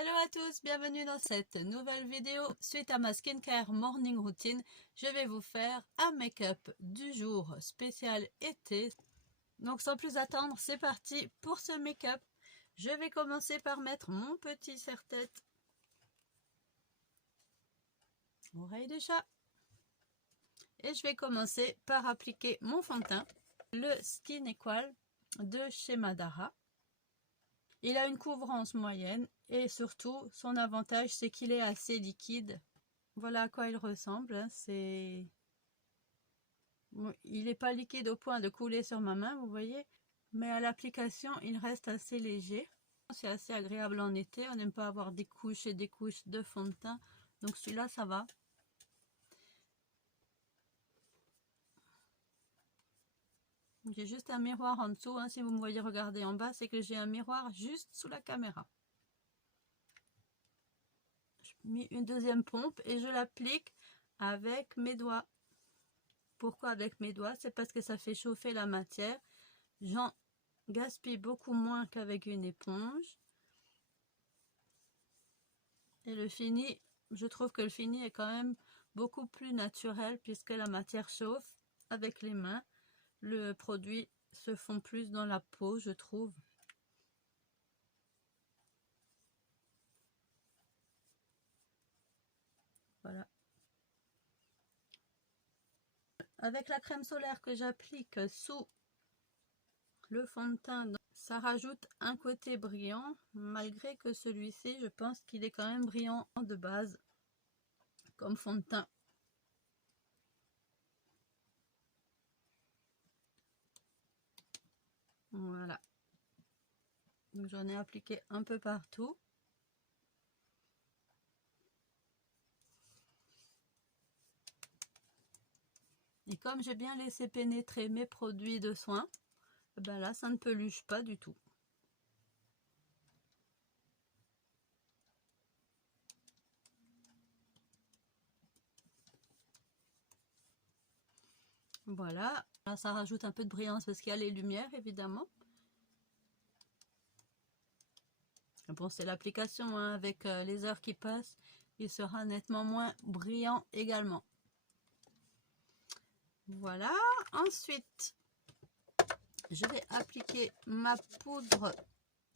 Hello à tous, bienvenue dans cette nouvelle vidéo. Suite à ma skincare morning routine, je vais vous faire un make-up du jour spécial été. Donc sans plus attendre, c'est parti pour ce make-up. Je vais commencer par mettre mon petit serre-tête, oreille de chat. Et je vais commencer par appliquer mon fond de teint, le Skin Equal de chez Madara. Il a une couvrance moyenne et surtout son avantage c'est qu'il est assez liquide. Voilà à quoi il ressemble. Il n'est pas liquide au point de couler sur ma main, vous voyez, mais à l'application il reste assez léger. C'est assez agréable en été, on n'aime pas avoir des couches et des couches de fond de teint, donc celui-là ça va. J'ai juste un miroir en dessous, hein. Si vous me voyez regarder en bas, c'est que j'ai un miroir juste sous la caméra. Je mets une deuxième pompe et je l'applique avec mes doigts. Pourquoi avec mes doigts? C'est parce que ça fait chauffer la matière. J'en gaspille beaucoup moins qu'avec une éponge. Et le fini, je trouve que le fini est quand même beaucoup plus naturel puisque la matière chauffe avec les mains. Le produit se fond plus dans la peau, je trouve. Voilà. Avec la crème solaire que j'applique sous le fond de teint, ça rajoute un côté brillant, malgré que celui-ci, je pense qu'il est quand même brillant de base, comme fond de teint. Voilà. J'en ai appliqué un peu partout. Et comme j'ai bien laissé pénétrer mes produits de soin, ben là, ça ne peluche pas du tout. Voilà. Là, ça rajoute un peu de brillance parce qu'il y a les lumières, évidemment. Bon, c'est l'application, hein, avec les heures qui passent, il sera nettement moins brillant également. Voilà. Ensuite, je vais appliquer ma poudre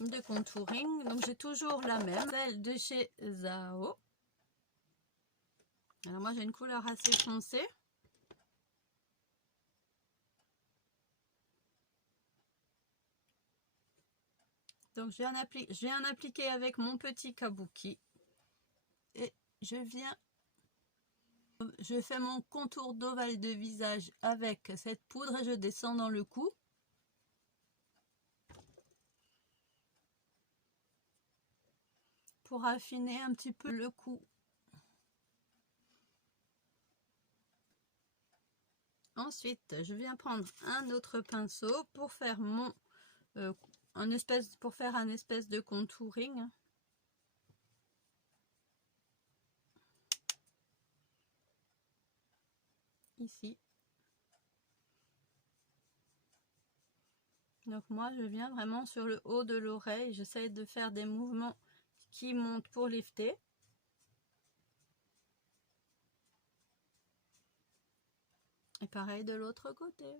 de contouring. Donc, j'ai toujours la même, celle de chez Zao. Alors, moi, j'ai une couleur assez foncée. Donc, je viens en appliquer avec mon petit kabuki. Et je fais mon contour d'ovale de visage avec cette poudre et je descends dans le cou. Pour affiner un petit peu le cou. Ensuite, je viens prendre un autre pinceau pour faire un espèce de contouring. Ici. Donc moi, je viens vraiment sur le haut de l'oreille. J'essaie de faire des mouvements qui montent pour lifter. Et pareil de l'autre côté.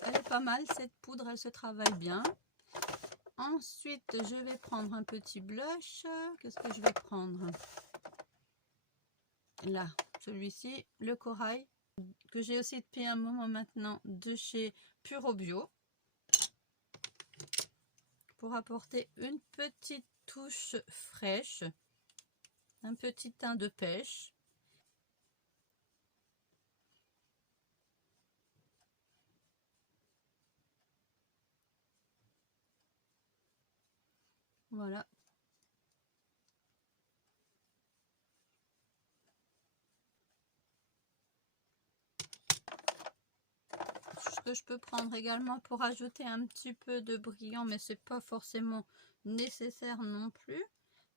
Elle est pas mal, cette poudre, elle se travaille bien. Ensuite, je vais prendre un petit blush. Qu'est-ce que je vais prendre? Là, celui-ci, le corail, que j'ai aussi depuis un moment maintenant de chez Puro Bio. Pour apporter une petite touche fraîche, un petit teint de pêche. Voilà. Ce que je peux prendre également pour ajouter un petit peu de brillant, mais c'est pas forcément nécessaire non plus,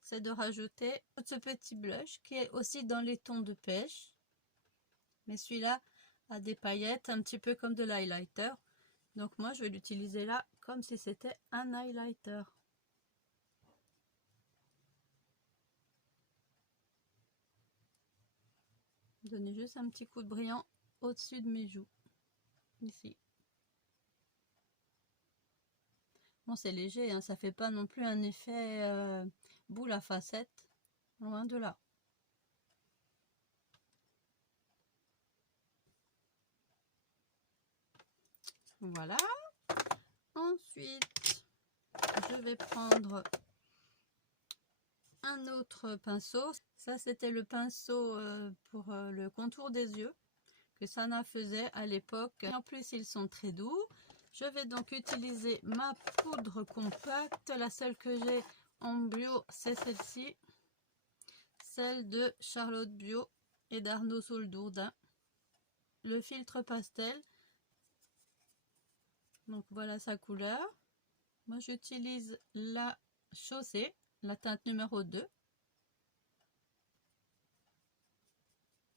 c'est de rajouter ce petit blush qui est aussi dans les tons de pêche. Mais celui-là a des paillettes, un petit peu comme de l'highlighter. Donc moi, je vais l'utiliser là comme si c'était un highlighter. Donner juste un petit coup de brillant au-dessus de mes joues. Ici. Bon, c'est léger, hein, ça fait pas non plus un effet boule à facettes. Loin de là. Voilà. Ensuite, je vais prendre un autre pinceau. Ça, c'était le pinceau pour le contour des yeux que Sana faisait à l'époque. En plus, ils sont très doux. Je vais donc utiliser ma poudre compacte. La seule que j'ai en bio, c'est celle-ci. Celle de Charlotte Bio et d'Arnaud Souldourdin. Le filtre pastel. Donc voilà sa couleur. Moi, j'utilise la chaussée, la teinte numéro 2.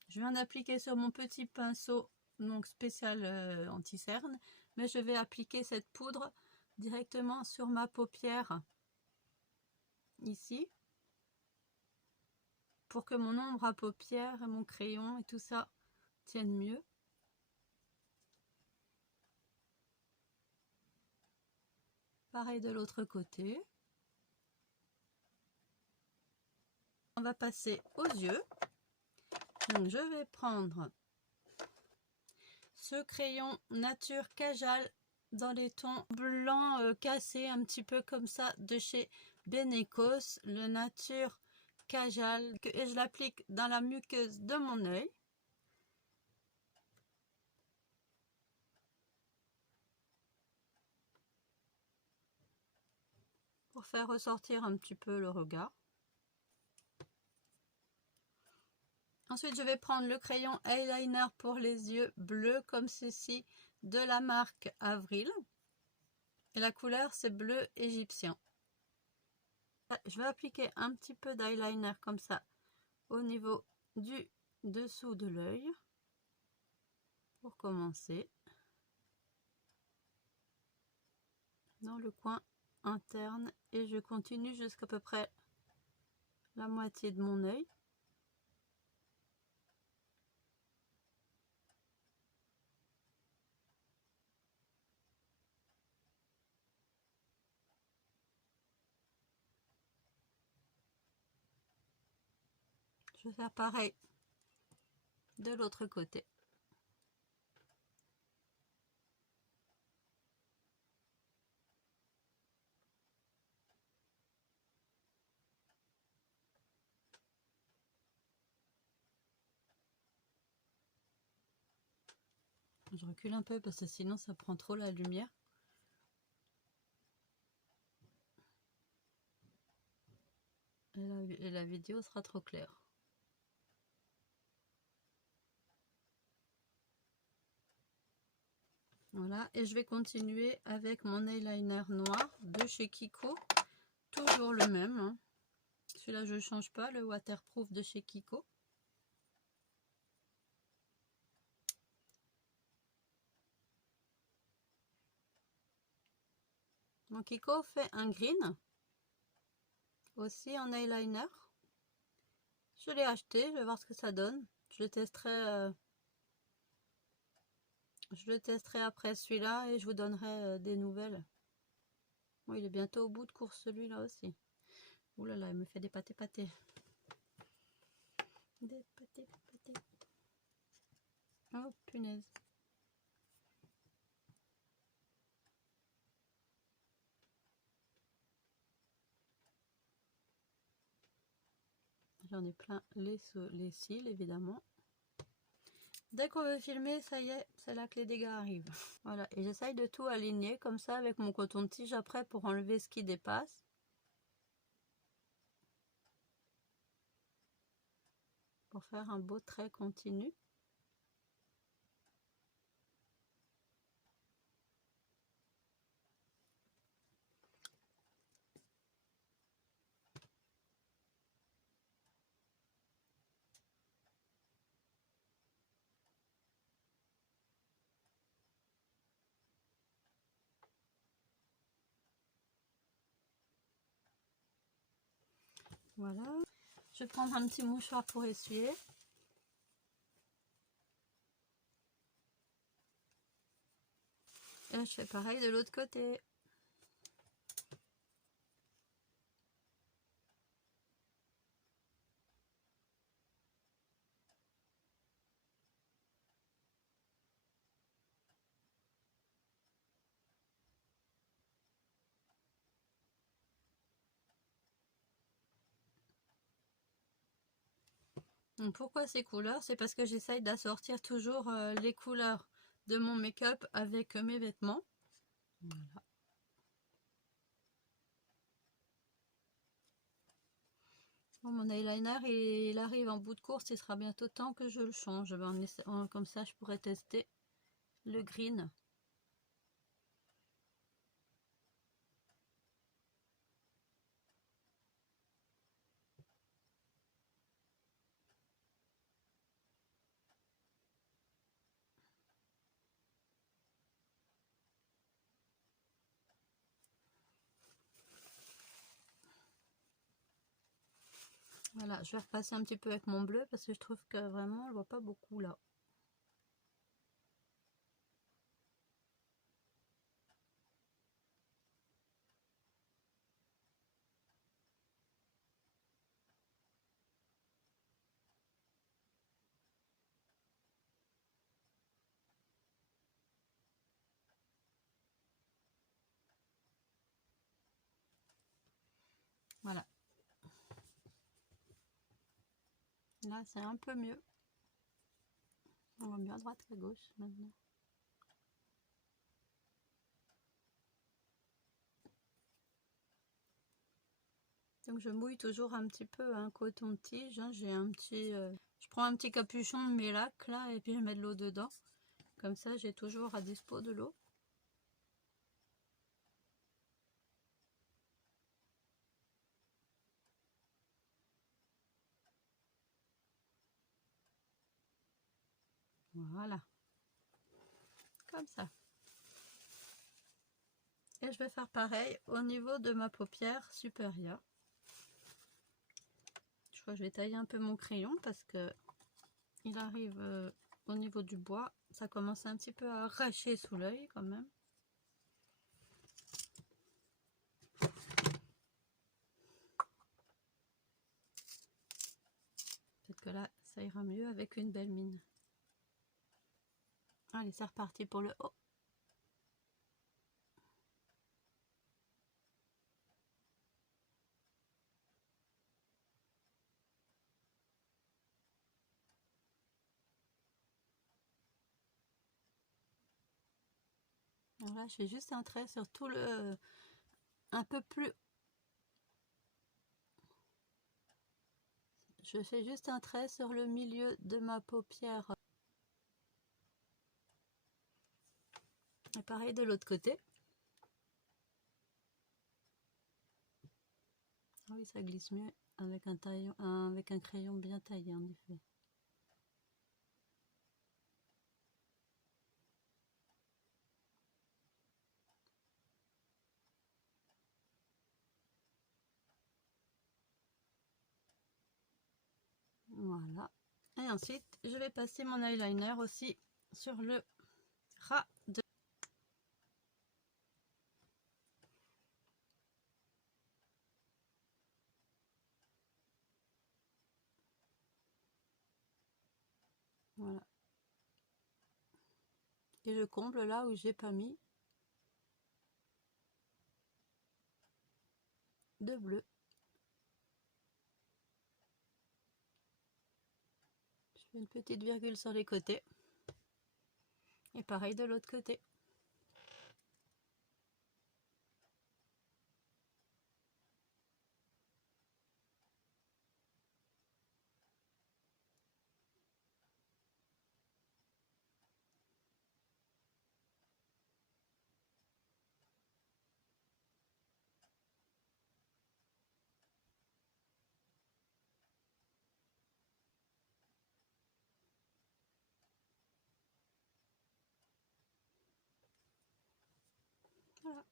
Je viens d'appliquer sur mon petit pinceau donc spécial anti-cerne, mais je vais appliquer cette poudre directement sur ma paupière ici pour que mon ombre à paupières et mon crayon et tout ça tiennent mieux. Pareil de l'autre côté. On va passer aux yeux. Donc je vais prendre ce crayon Nature Kajal dans les tons blancs cassés, un petit peu comme ça, de chez Benecos, le Nature Kajal, et je l'applique dans la muqueuse de mon œil. Pour faire ressortir un petit peu le regard. Ensuite, je vais prendre le crayon eyeliner pour les yeux bleus comme ceci de la marque Avril. Et la couleur, c'est bleu égyptien. Je vais appliquer un petit peu d'eyeliner comme ça au niveau du dessous de l'œil. Pour commencer. Dans le coin interne. Et je continue jusqu'à peu près la moitié de mon œil. Je vais faire pareil de l'autre côté. Je recule un peu parce que sinon ça prend trop la lumière. Et la vidéo sera trop claire. Voilà, et je vais continuer avec mon eyeliner noir de chez Kiko. Toujours le même. Hein. Celui-là, je ne change pas, le waterproof de chez Kiko. Mon Kiko fait un green. Aussi en eyeliner. Je l'ai acheté, je vais voir ce que ça donne. Je le testerai après celui-là et je vous donnerai des nouvelles. Bon, il est bientôt au bout de course celui-là aussi. Ouh là là, il me fait des pâtés. Des pâtés. Oh punaise. J'en ai plein les cils évidemment. Dès qu'on veut filmer, ça y est, c'est là que les dégâts arrivent. Voilà, et j'essaye de tout aligner comme ça avec mon coton de tige après pour enlever ce qui dépasse. Pour faire un beau trait continu. Voilà. Je vais prendre un petit mouchoir pour essuyer. Et je fais pareil de l'autre côté. Donc pourquoi ces couleurs? C'est parce que j'essaye d'assortir toujours les couleurs de mon make-up avec mes vêtements. Voilà. Bon, mon eyeliner, il arrive en bout de course, il sera bientôt temps que je le change. Comme ça, je pourrais tester le green. Voilà, je vais repasser un petit peu avec mon bleu parce que je trouve que vraiment, on ne voit pas beaucoup là. Voilà. Là, c'est un peu mieux. On va mieux à droite qu'à gauche maintenant. Donc je mouille toujours un petit peu un coton-tige. J'ai un petit, je prends un petit capuchon de mes lacs là et puis je mets de l'eau dedans. Comme ça, j'ai toujours à dispo de l'eau. Voilà. Comme ça. Et je vais faire pareil au niveau de ma paupière supérieure. Je crois que je vais tailler un peu mon crayon parce que il arrive au niveau du bois. Ça commence un petit peu à arracher sous l'œil quand même. Peut-être que là, ça ira mieux avec une belle mine. Allez, c'est reparti pour le haut. Alors là, je fais juste un trait sur tout le... un peu plus... Je fais juste un trait sur le milieu de ma paupière. Et pareil de l'autre côté. Ah oui, ça glisse mieux avec avec un crayon bien taillé en effet. Voilà. Et ensuite, je vais passer mon eyeliner aussi sur le ras de... Voilà. Et je comble là où j'ai pas mis de bleu. Je fais une petite virgule sur les côtés. Et pareil de l'autre côté. Voilà.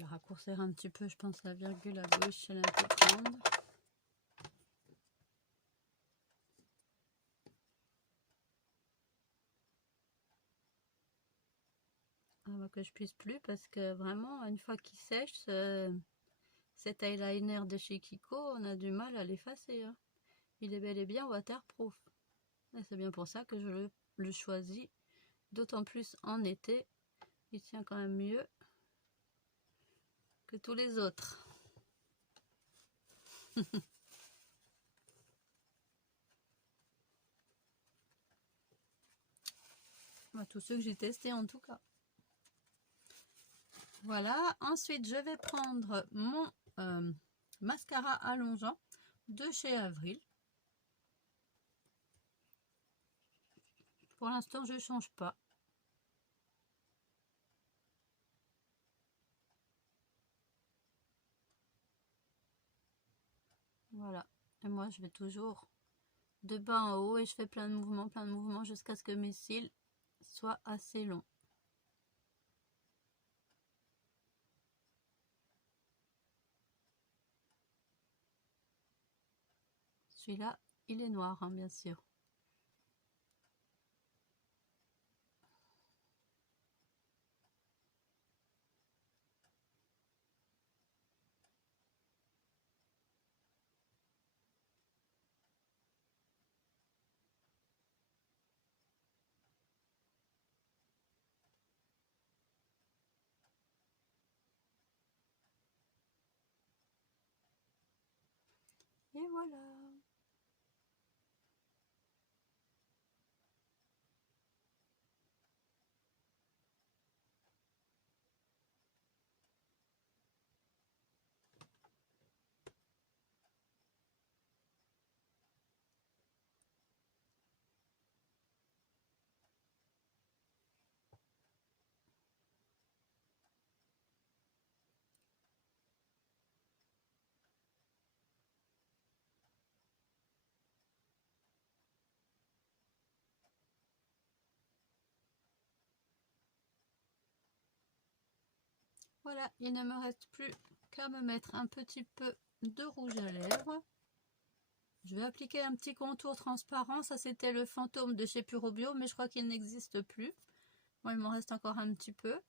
vais la raccourcir un petit peu, je pense la virgule à gauche, elle est un peu grande. Avant que je puisse plus, parce que vraiment, une fois qu'il sèche, cet eyeliner de chez Kiko, on a du mal à l'effacer. Hein. Il est bel et bien waterproof. C'est bien pour ça que je le choisis, d'autant plus en été. Il tient quand même mieux que tous les autres. Tous ceux que j'ai testés en tout cas. Voilà, ensuite je vais prendre mon mascara allongeant de chez Avril. Pour l'instant je ne change pas. Voilà, et moi je vais toujours de bas en haut et je fais plein de mouvements jusqu'à ce que mes cils soient assez longs. Celui-là, il est noir, hein, bien sûr. Et voilà. Voilà, il ne me reste plus qu'à me mettre un petit peu de rouge à lèvres. Je vais appliquer un petit contour transparent. Ça, c'était le fantôme de chez Puro Bio, mais je crois qu'il n'existe plus. Bon, il m'en reste encore un petit peu.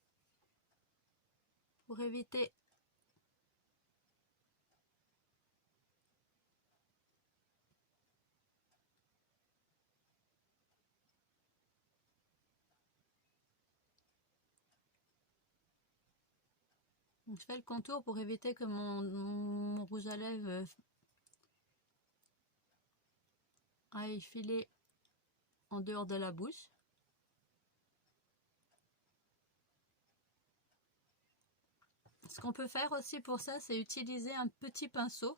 Pour éviter je fais le contour pour éviter que mon rouge à lèvres aille filer en dehors de la bouche. Ce qu'on peut faire aussi pour ça, c'est utiliser un petit pinceau.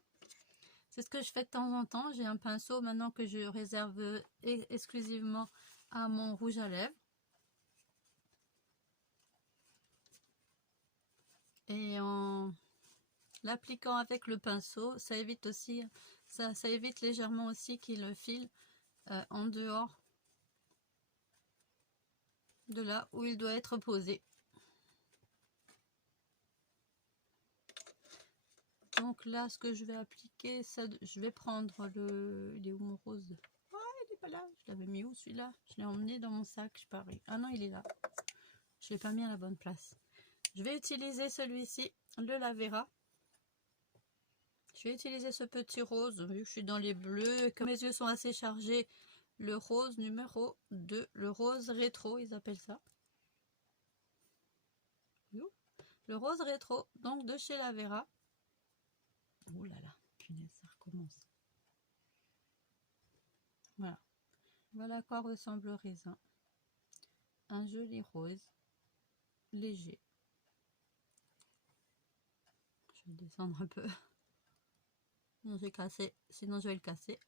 C'est ce que je fais de temps en temps. J'ai un pinceau maintenant que je réserve exclusivement à mon rouge à lèvres. Et en l'appliquant avec le pinceau, ça évite aussi, ça évite légèrement aussi qu'il file en dehors de là où il doit être posé. Donc là, ce que je vais appliquer, ça, je vais prendre le... Il est où mon rose? Ah, il n'est pas là. Je l'avais mis où celui-là? Je l'ai emmené dans mon sac, je parie. Ah non, il est là. Je ne l'ai pas mis à la bonne place. Je vais utiliser celui-ci, le Lavera. Je vais utiliser ce petit rose, vu que je suis dans les bleus. Et que mes yeux sont assez chargés, le rose numéro 2, le rose rétro, ils appellent ça. Le rose rétro, donc de chez Lavera. Oh là là, punaise, ça recommence. Voilà. Voilà à quoi ressemble le raisin. Un joli rose, léger. Je vais descendre un peu. Sinon, j'ai cassé. Sinon, je vais le casser.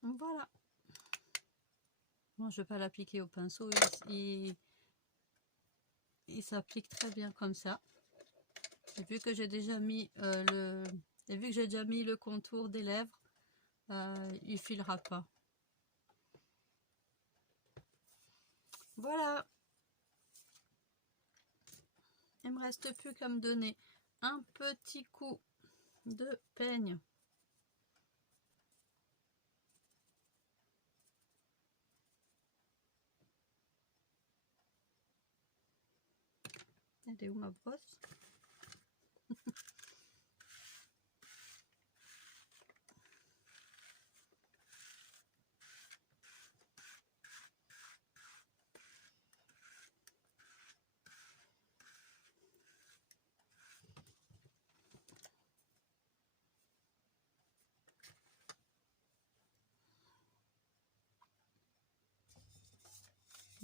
Voilà. Bon, je ne vais pas l'appliquer au pinceau. Il s'applique très bien comme ça. Et vu que j'ai déjà mis Et vu que j'ai déjà mis le contour des lèvres, il filera pas. Voilà. Il me reste plus qu'à me donner un petit coup de peigne. Elle est où ma brosse?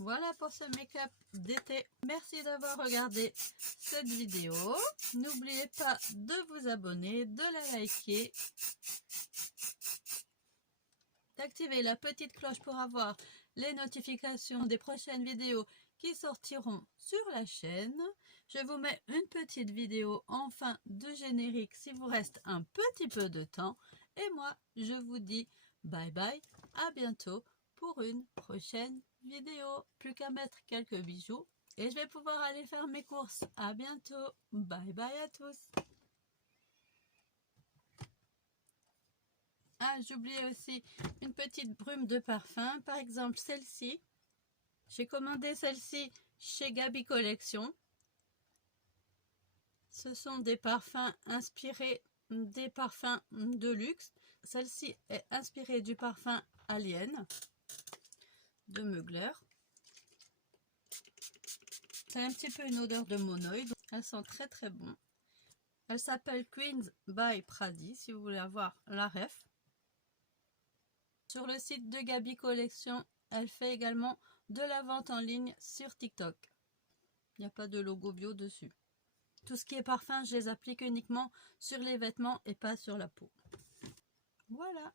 Voilà pour ce make-up d'été. Merci d'avoir regardé cette vidéo. N'oubliez pas de vous abonner, de la liker, d'activer la petite cloche pour avoir les notifications des prochaines vidéos qui sortiront sur la chaîne. Je vous mets une petite vidéo en fin de générique s'il vous reste un petit peu de temps. Et moi, je vous dis bye bye, à bientôt pour une prochaine vidéo. Plus qu'à mettre quelques bijoux et je vais pouvoir aller faire mes courses. À bientôt. Bye bye à tous. Ah, j'oubliais aussi une petite brume de parfum. Par exemple, celle-ci. J'ai commandé celle-ci chez Gaby Collection. Ce sont des parfums inspirés des parfums de luxe. Celle-ci est inspirée du parfum Alien de Mugler. C'est un petit peu une odeur de monoïde. Elle sent très très bon. Elle s'appelle Queens by Pradi, si vous voulez avoir la ref. Sur le site de Gaby Collection, elle fait également de la vente en ligne sur TikTok. Il n'y a pas de logo bio dessus. Tout ce qui est parfum, je les applique uniquement sur les vêtements et pas sur la peau. Voilà.